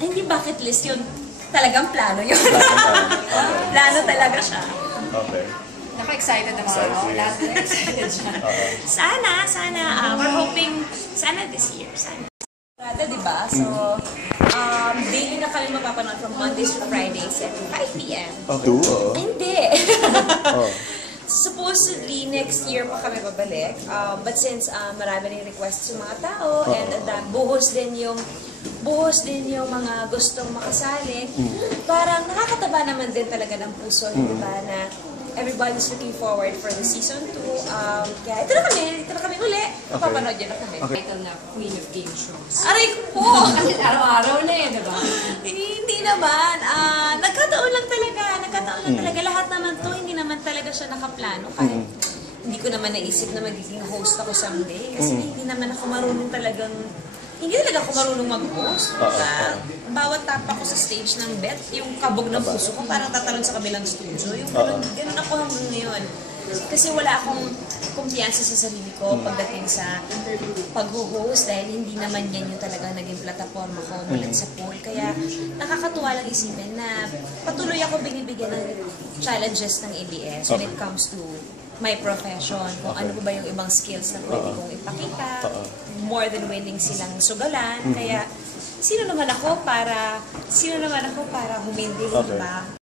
Hindi bucket list yun. Talagang plano yun. Plano talaga siya. Okay. Naka-excited naman ako. Lahat na excited siya. Sana. We're hoping, sana this year. Sana. Diba? So, daily na kami mapapanood from Mondays to Fridays at 5 p.m. Hindi. Supposedly, next year pa kami babalik. But since marami rin requests sa mga tao, and buhos din yung mga gustong makasali, parang nakakataba naman din talaga ng puso, diba, na everybody's looking forward for the season 2. Kaya ito na kami uli. Papanood yun na kami. Title na Queen of Game Shows. Aray ko po! Kasi araw-araw na eh, diba? Hindi naman. Nagkataon lang talaga. Lahat naman to, hindi naman talaga siya nakaplano. Kahit hindi ko naman naisip na magiging host ako someday. Kasi hindi ako marunong mag-host. Bawat tapa ko sa stage ng bet, yung kabog ng puso ko parang tatalon sa kabilang studio. Yung ganun ako hanggang ngayon. Kasi wala akong kumpiyansa sa sarili ko pagdating sa pag-host dahil hindi naman yan yung talagang naging plataforma ko mulat sa pool. Kaya nakakatuwa lang isipin na patuloy ako binibigyan ng challenges ng ABS when it comes to my profession, kung ano ba yung ibang skills na pwede kong ipakita, more than willing silang sugalan. Kaya sino naman ako para humindi, diba?